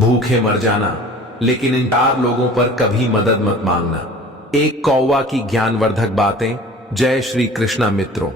भूखे मर जाना, लेकिन इन 4 लोगों पर कभी मदद मत मांगना। एक कौवा की ज्ञानवर्धक बातें। जय श्री कृष्णा मित्रों,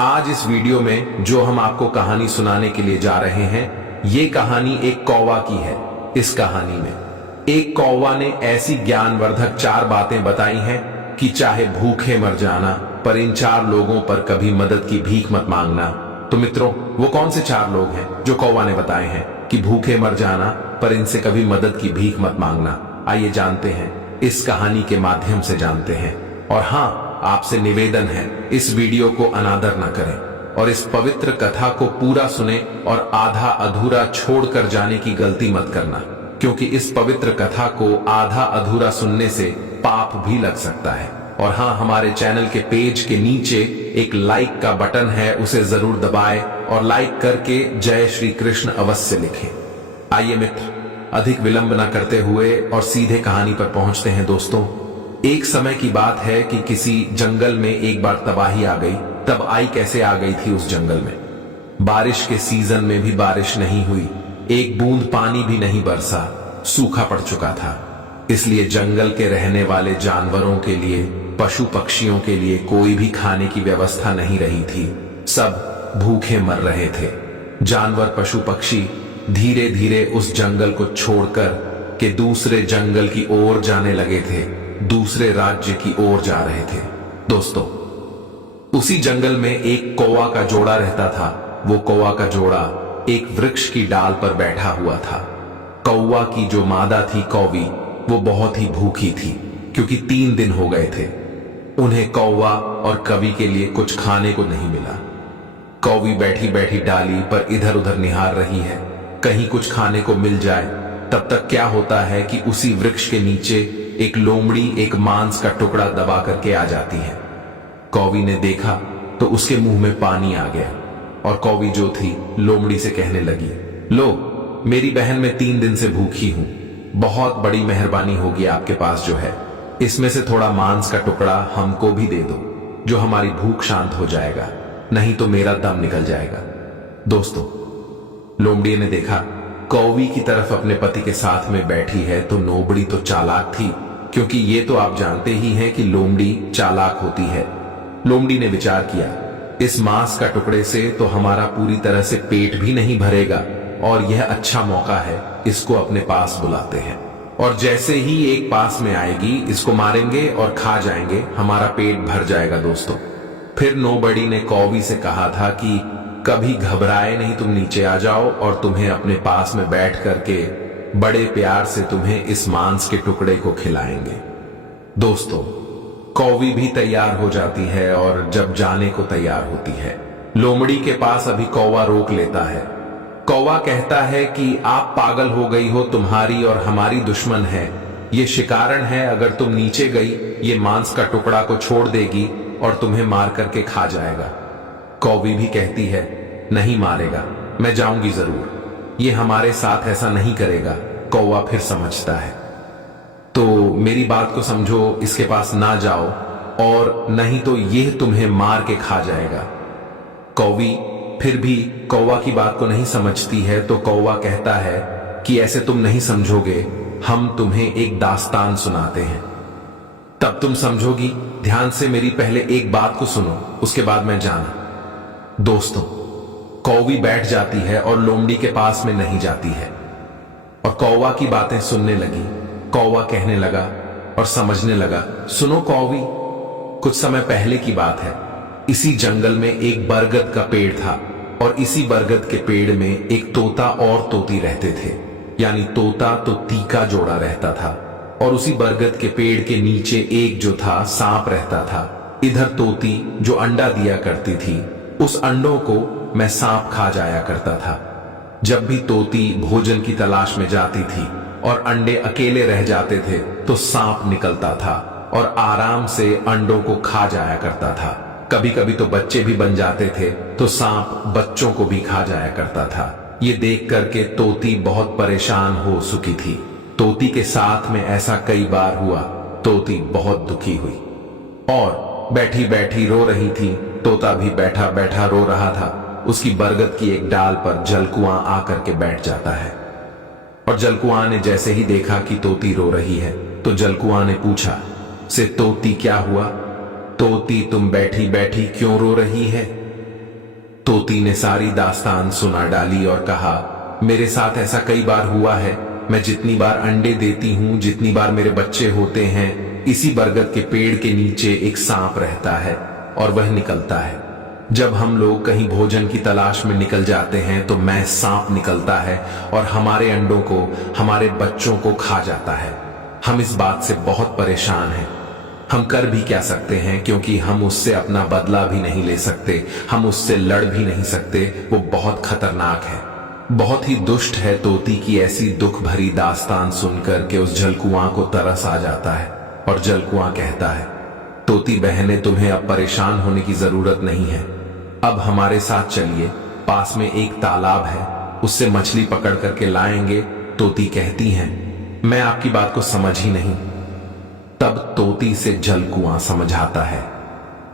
आज इस वीडियो में जो हम आपको कहानी सुनाने के लिए जा रहे हैं, ये कहानी एक कौवा की है। इस कहानी में एक कौवा ने ऐसी ज्ञानवर्धक 4 बातें बताई हैं कि चाहे भूखे मर जाना, पर इन 4 लोगों पर कभी मदद की भीख मत मांगना। तो मित्रों, वो कौन से 4 लोग हैं जो कौवा ने बताए हैं कि भूखे मर जाना, पर इनसे कभी मदद की भीख मत मांगना? आइए जानते हैं, इस कहानी के माध्यम से जानते हैं। और हाँ, आपसे निवेदन है, इस वीडियो को अनादर न करें और इस पवित्र कथा को पूरा सुने और आधा अधूरा छोड़कर जाने की गलती मत करना, क्योंकि इस पवित्र कथा को आधा अधूरा सुनने से पाप भी लग सकता है। और हाँ, हमारे चैनल के पेज के नीचे एक लाइक का बटन है, उसे जरूर दबाएं और लाइक करके जय श्री कृष्ण अवश्य लिखें। आइए मित्र, अधिक विलंब न करते हुए और सीधे कहानी पर पहुंचते हैं। दोस्तों, एक समय की बात है कि किसी जंगल में एक बार तबाही आ गई। तब आई कैसे आ गई थी उस जंगल में? बारिश के सीजन में भी बारिश नहीं हुई, एक बूंद पानी भी नहीं बरसा, सूखा पड़ चुका था। इसलिए जंगल के रहने वाले जानवरों के लिए, पशु पक्षियों के लिए कोई भी खाने की व्यवस्था नहीं रही थी। सब भूखे मर रहे थे। जानवर, पशु पक्षी धीरे धीरे उस जंगल को छोड़कर के दूसरे जंगल की ओर जाने लगे थे, दूसरे राज्य की ओर जा रहे थे। दोस्तों, उसी जंगल में एक कौवा का जोड़ा रहता था। वो कौवा का जोड़ा एक वृक्ष की डाल पर बैठा हुआ था। कौवा की जो मादा थी कौवी, वो बहुत ही भूखी थी, क्योंकि 3 दिन हो गए थे उन्हें कौवा और कवि के लिए कुछ खाने को नहीं मिला। कौवी बैठी बैठी डाली पर इधर उधर निहार रही है, कहीं कुछ खाने को मिल जाए। तब तक क्या होता है कि उसी वृक्ष के नीचे एक लोमड़ी एक मांस का टुकड़ा दबा करके आ जाती है। कौवी ने देखा तो उसके मुंह में पानी आ गया और कौवी जो थी लोमड़ी से कहने लगी, लो, मेरी बहन मैं 3 दिन से भूखी हूं, बहुत बड़ी मेहरबानी होगी आपके पास जो है, इसमें से थोड़ा मांस का टुकड़ा हमको भी दे दो, जो हमारी भूख शांत हो जाएगा, नहीं तो मेरा दम निकल जाएगा। दोस्तों, लोमड़ी ने देखा कौवी की तरफ अपने पति के साथ में बैठी है, तो लोमड़ी तो चालाक थी, क्योंकि ये तो आप जानते ही हैं कि लोमड़ी चालाक होती है। लोमड़ी ने विचार किया, इस मांस का टुकड़े से तो हमारा पूरी तरह से पेट भी नहीं भरेगा, और यह अच्छा मौका है, इसको अपने पास बुलाते हैं, और जैसे ही एक पास में आएगी इसको मारेंगे और खा जाएंगे, हमारा पेट भर जाएगा। दोस्तों, फिर लोमड़ी ने कौवी से कहा था कि कभी घबराए नहीं, तुम नीचे आ जाओ और तुम्हें अपने पास में बैठ करके बड़े प्यार से तुम्हें इस मांस के टुकड़े को खिलाएंगे। दोस्तों, कौवी भी तैयार हो जाती है और जब जाने को तैयार होती है, लोमड़ी के पास अभी कौवा रोक लेता है। कौवा कहता है कि आप पागल हो गई हो, तुम्हारी और हमारी दुश्मन है, ये शिकारण है, अगर तुम नीचे गई ये मांस का टुकड़ा को छोड़ देगी और तुम्हें मार करके खा जाएगा। कौवी भी कहती है, नहीं मारेगा, मैं जाऊंगी जरूर, ये हमारे साथ ऐसा नहीं करेगा। कौवा फिर समझता है, तो मेरी बात को समझो, इसके पास ना जाओ, और नहीं तो यह तुम्हें मार के खा जाएगा। कौवी फिर भी कौवा की बात को नहीं समझती है, तो कौवा कहता है कि ऐसे तुम नहीं समझोगे, हम तुम्हें एक दास्तान सुनाते हैं, तब तुम समझोगी। ध्यान से मेरी पहले एक बात को सुनो, उसके बाद मैं जाना। दोस्तों, कौवी बैठ जाती है और लोमड़ी के पास में नहीं जाती है, और कौवा की बातें सुनने लगी। कौवा कहने लगा और समझने लगा, सुनो कौवी, कुछ समय पहले की बात है, इसी जंगल में एक बरगद का पेड़ था, और इसी बरगद के पेड़ में एक तोता और तोती रहते थे, यानी तोता तो तीका जोड़ा रहता था, और उसी बरगद के पेड़ के नीचे एक जो था सांप रहता था। इधर तोती जो अंडा दिया करती थी, उस अंडों को मैं सांप खा जाया करता था। जब भी तोती भोजन की तलाश में जाती थी और अंडे अकेले रह जाते थे, तो सांप निकलता था और आराम से अंडों को खा जाया करता था। कभी कभी तो बच्चे भी बन जाते थे, तो सांप बच्चों को भी खा जाया करता था। ये देख करके तोती बहुत परेशान हो चुकी थी। तोती के साथ में ऐसा कई बार हुआ। तोती बहुत दुखी हुई और बैठी बैठी रो रही थी। तोता भी बैठा बैठा रो रहा था। उसकी बरगद की एक डाल पर जलकुआं आकर के बैठ जाता है। और जलकुआं ने जैसे ही देखा कि तोती रो रही है तो जलकुआं ने पूछा, से तोती क्या हुआ? तोती तुम बैठी बैठी क्यों रो रही है? तोती ने सारी दास्तान सुना डाली और कहा, मेरे साथ ऐसा कई बार हुआ है। मैं जितनी बार अंडे देती हूं, जितनी बार मेरे बच्चे होते हैं, इसी बरगद के पेड़ के नीचे एक सांप रहता है और वह निकलता है। जब हम लोग कहीं भोजन की तलाश में निकल जाते हैं तो मैं सांप निकलता है और हमारे अंडों को, हमारे बच्चों को खा जाता है। हम इस बात से बहुत परेशान हैं। हम कर भी क्या सकते हैं, क्योंकि हम उससे अपना बदला भी नहीं ले सकते, हम उससे लड़ भी नहीं सकते। वो बहुत खतरनाक है, बहुत ही दुष्ट है। तोती की ऐसी दुख भरी दास्तान सुनकर के उस जलकुआं को तरस आ जाता है और जलकुआं कहता है, तोती बहने, तुम्हें अब परेशान होने की जरूरत नहीं है। अब हमारे साथ चलिए, पास में एक तालाब है, उससे मछली पकड़ करके लाएंगे। तोती कहती हैं, मैं आपकी बात को समझ ही नहीं। तब तोती से जलकुआं समझाता है,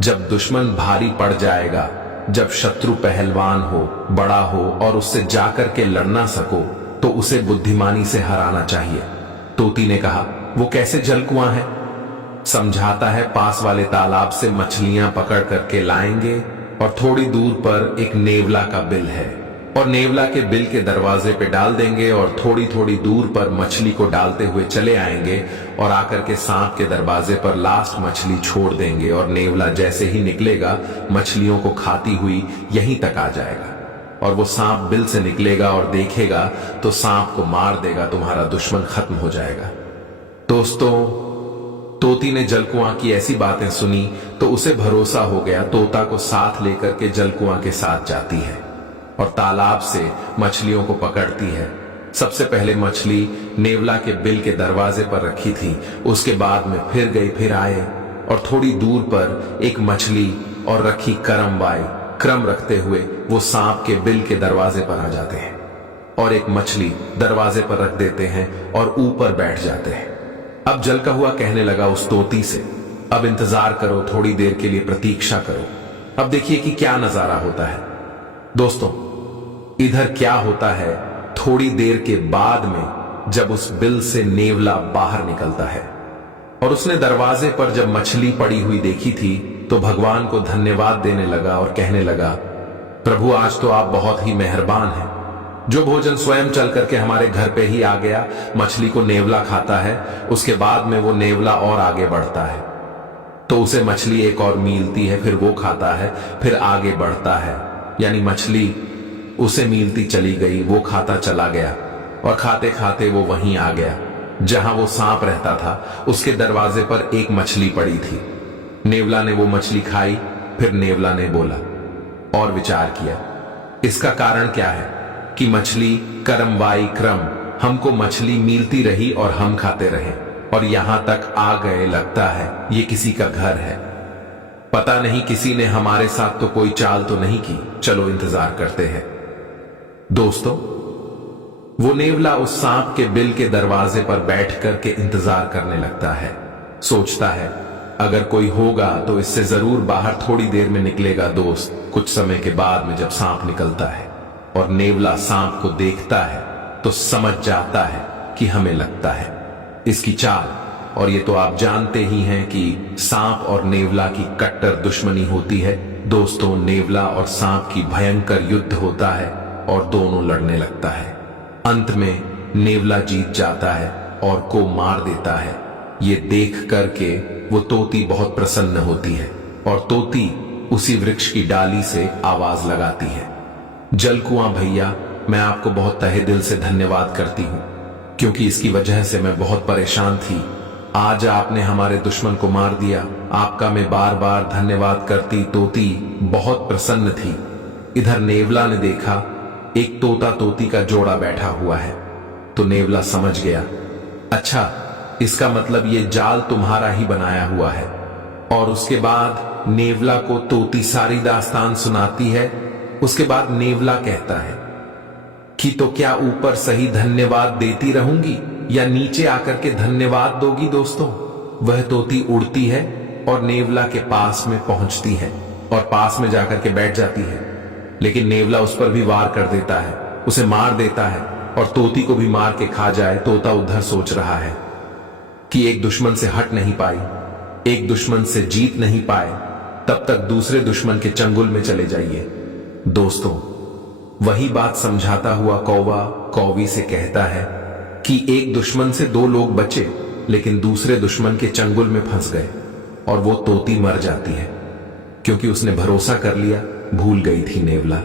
जब दुश्मन भारी पड़ जाएगा, जब शत्रु पहलवान हो, बड़ा हो और उससे जाकर के लड़ना सको, तो उसे बुद्धिमानी से हराना चाहिए। तोती ने कहा, वो कैसे जलकुआं है? समझाता है, पास वाले तालाब से मछलियां पकड़ करके लाएंगे और थोड़ी दूर पर एक नेवला का बिल है और नेवला के बिल के दरवाजे पे डाल देंगे और थोड़ी थोड़ी दूर पर मछली को डालते हुए चले आएंगे और आकर के सांप के दरवाजे पर लास्ट मछली छोड़ देंगे और नेवला जैसे ही निकलेगा मछलियों को खाती हुई यहीं तक आ जाएगा और वो सांप बिल से निकलेगा और देखेगा तो सांप को मार देगा, तुम्हारा दुश्मन खत्म हो जाएगा। दोस्तों, तोती ने जलकुआं की ऐसी बातें सुनी तो उसे भरोसा हो गया। तोता को साथ लेकर के जलकुआं के साथ जाती है और तालाब से मछलियों को पकड़ती है। सबसे पहले मछली नेवला के बिल के दरवाजे पर रखी थी, उसके बाद में फिर गई, फिर आए और थोड़ी दूर पर एक मछली और रखी क्रम रखते हुए वो सांप के बिल के दरवाजे पर आ जाते हैं और एक मछली दरवाजे पर रख देते हैं और ऊपर बैठ जाते हैं। अब जलका हुआ कहने लगा उस तोती से, अब इंतजार करो, थोड़ी देर के लिए प्रतीक्षा करो, अब देखिए कि क्या नजारा होता है। दोस्तों, इधर क्या होता है, थोड़ी देर के बाद में जब उस बिल से नेवला बाहर निकलता है और उसने दरवाजे पर जब मछली पड़ी हुई देखी थी तो भगवान को धन्यवाद देने लगा और कहने लगा, प्रभु आज तो आप बहुत ही मेहरबान हैं। जो भोजन स्वयं चल करके हमारे घर पे ही आ गया, मछली को नेवला खाता है, उसके बाद में वो नेवला और आगे बढ़ता है तो उसे मछली एक और मीलती है, फिर वो खाता है, फिर आगे बढ़ता है, यानी मछली उसे मीलती चली गई, वो खाता चला गया और खाते खाते वो वहीं आ गया जहां वो सांप रहता था। उसके दरवाजे पर एक मछली पड़ी थी। नेवला ने वो मछली खाई, फिर नेवला ने बोला और विचार किया, इसका कारण क्या है कि मछली क्रम हमको मछली मिलती रही और हम खाते रहे और यहां तक आ गए, लगता है ये किसी का घर है। पता नहीं किसी ने हमारे साथ तो कोई चाल तो नहीं की, चलो इंतजार करते हैं। दोस्तों, वो नेवला उस सांप के बिल के दरवाजे पर बैठ करके इंतजार करने लगता है। सोचता है अगर कोई होगा तो इससे जरूर बाहर थोड़ी देर में निकलेगा। दोस्त, कुछ समय के बाद में जब सांप निकलता है और नेवला सांप को देखता है तो समझ जाता है कि हमें लगता है इसकी चाल, और ये तो आप जानते ही हैं कि सांप और नेवला की कट्टर दुश्मनी होती है। दोस्तों, नेवला और सांप की भयंकर युद्ध होता है और दोनों लड़ने लगता है। अंत में नेवला जीत जाता है और को मार देता है। ये देख करके वो तोती बहुत प्रसन्न होती है और तोती उसी वृक्ष की डाली से आवाज लगाती है, जलकुआं भैया, मैं आपको बहुत तहे दिल से धन्यवाद करती हूं, क्योंकि इसकी वजह से मैं बहुत परेशान थी। आज आपने हमारे दुश्मन को मार दिया, आपका मैं बार बार धन्यवाद करती। तोती बहुत प्रसन्न थी। इधर नेवला ने देखा एक तोता तोती का जोड़ा बैठा हुआ है तो नेवला समझ गया, अच्छा इसका मतलब ये जाल तुम्हारा ही बनाया हुआ है। और उसके बाद नेवला को तोती सारी दास्तान सुनाती है। उसके बाद नेवला कहता है कि तो क्या ऊपर सही धन्यवाद देती रहूंगी या नीचे आकर के धन्यवाद दोगी? दोस्तों, वह तोती उड़ती है और नेवला के पास में पहुंचती है और पास में जाकर के बैठ जाती है, लेकिन नेवला उस पर भी वार कर देता है, उसे मार देता है और तोती को भी मार के खा जाए, तोता उधर सोच रहा है कि एक दुश्मन से हट नहीं पाई, एक दुश्मन से जीत नहीं पाए, तब तक दूसरे दुश्मन के चंगुल में चले जाइए। दोस्तों, वही बात समझाता हुआ कौवा कौवी से कहता है कि एक दुश्मन से दो लोग बचे, लेकिन दूसरे दुश्मन के चंगुल में फंस गए और वो तोती मर जाती है, क्योंकि उसने भरोसा कर लिया, भूल गई थी नेवला।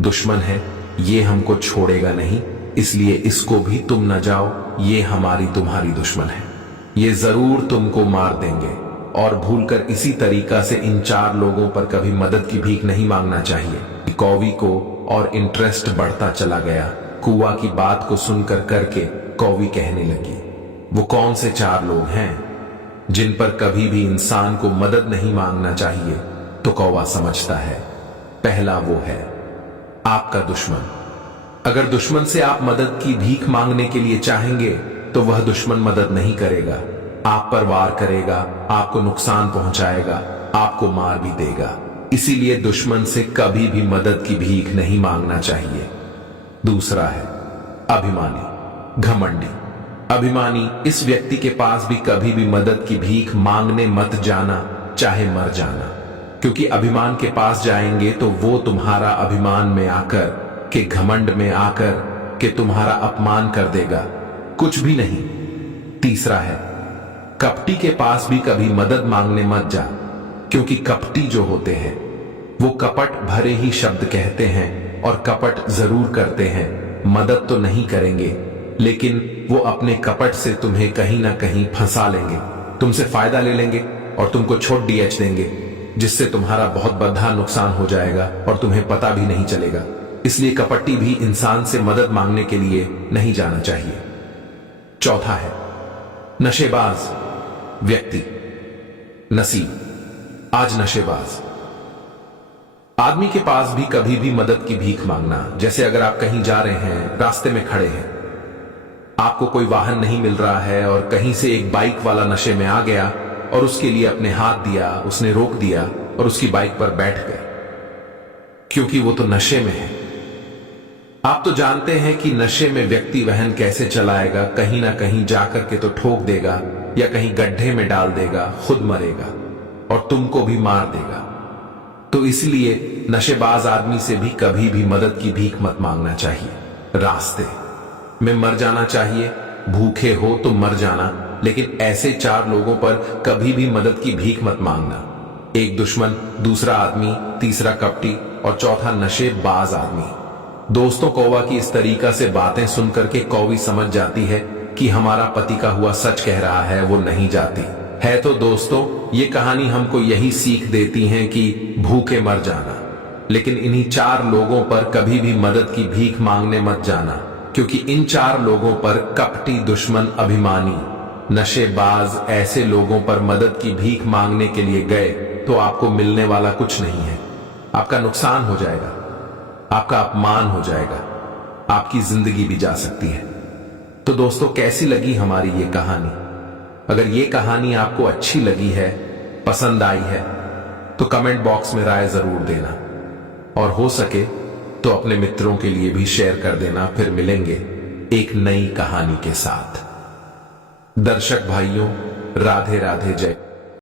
दुश्मन है, ये हमको छोड़ेगा नहीं, इसलिए इसको भी तुम न जाओ, ये हमारी तुम्हारी दुश्मन है, ये जरूर तुमको मार देंगे। और भूलकर इसी तरीका से इन चार लोगों पर कभी मदद की भीख नहीं मांगना चाहिए। कौवी को और इंटरेस्ट बढ़ता चला गया। कौवा की बात को सुनकर करके कौवी कहने लगी, वो कौन से चार लोग हैं जिन पर कभी भी इंसान को मदद नहीं मांगना चाहिए? तो कौवा समझता है, पहला वो है आपका दुश्मन। अगर दुश्मन से आप मदद की भीख मांगने के लिए चाहेंगे तो वह दुश्मन मदद नहीं करेगा, आप पर वार करेगा, आपको नुकसान पहुंचाएगा, आपको मार भी देगा। इसीलिए दुश्मन से कभी भी मदद की भीख नहीं मांगना चाहिए। दूसरा है अभिमानी, घमंडी। अभिमानी इस व्यक्ति के पास भी कभी भी मदद की भीख मांगने मत जाना, चाहे मर जाना, क्योंकि अभिमान के पास जाएंगे तो वो तुम्हारा अभिमान में आकर के घमंड में आकर के तुम्हारा अपमान कर देगा, कुछ भी नहीं। तीसरा है कपटी के पास भी कभी मदद मांगने मत जा, क्योंकि कपटी जो होते हैं वो कपट भरे ही शब्द कहते हैं और कपट जरूर करते हैं, मदद तो नहीं करेंगे, लेकिन वो अपने कपट से तुम्हें कहीं ना कहीं फंसा लेंगे, तुमसे फायदा ले लेंगे और तुमको छोड़ डीएच देंगे, जिससे तुम्हारा बहुत बड़ा नुकसान हो जाएगा और तुम्हें पता भी नहीं चलेगा। इसलिए कपटी भी इंसान से मदद मांगने के लिए नहीं जाना चाहिए। चौथा है नशेबाज व्यक्ति। नसीब आज नशेबाज आदमी के पास भी कभी भी मदद की भीख मांगना, जैसे अगर आप कहीं जा रहे हैं, रास्ते में खड़े हैं, आपको कोई वाहन नहीं मिल रहा है और कहीं से एक बाइक वाला नशे में आ गया और उसके लिए अपने हाथ दिया, उसने रोक दिया और उसकी बाइक पर बैठ गए, क्योंकि वो तो नशे में है। आप तो जानते हैं कि नशे में व्यक्ति वाहन कैसे चलाएगा, कहीं ना कहीं जाकर के तो ठोक देगा या कहीं गड्ढे में डाल देगा, खुद मरेगा और तुमको भी मार देगा। तो इसलिए नशेबाज आदमी से भी कभी भी मदद की भीख मत मांगना चाहिए। रास्ते में मर जाना चाहिए, भूखे हो तो मर जाना, लेकिन ऐसे चार लोगों पर कभी भी मदद की भीख मत मांगना। एक दुश्मन, दूसरा आदमी, तीसरा कपटी और चौथा नशेबाज आदमी। दोस्तों, कौवा की इस तरीका से बातें सुनकर के कौवी समझ जाती है कि हमारा पति का हुआ सच कह रहा है, वो नहीं जाती है। तो दोस्तों, ये कहानी हमको यही सीख देती है कि भूखे मर जाना, लेकिन इन्हीं चार लोगों पर कभी भी मदद की भीख मांगने मत जाना, क्योंकि इन चार लोगों पर कपटी, दुश्मन, अभिमानी, नशेबाज ऐसे लोगों पर मदद की भीख मांगने के लिए गए तो आपको मिलने वाला कुछ नहीं है। आपका नुकसान हो जाएगा, आपका अपमान हो जाएगा, आपकी जिंदगी भी जा सकती है। तो दोस्तों, कैसी लगी हमारी ये कहानी? अगर ये कहानी आपको अच्छी लगी है, पसंद आई है, तो कमेंट बॉक्स में राय जरूर देना और हो सके तो अपने मित्रों के लिए भी शेयर कर देना। फिर मिलेंगे एक नई कहानी के साथ। दर्शक भाइयों, राधे राधे, जय।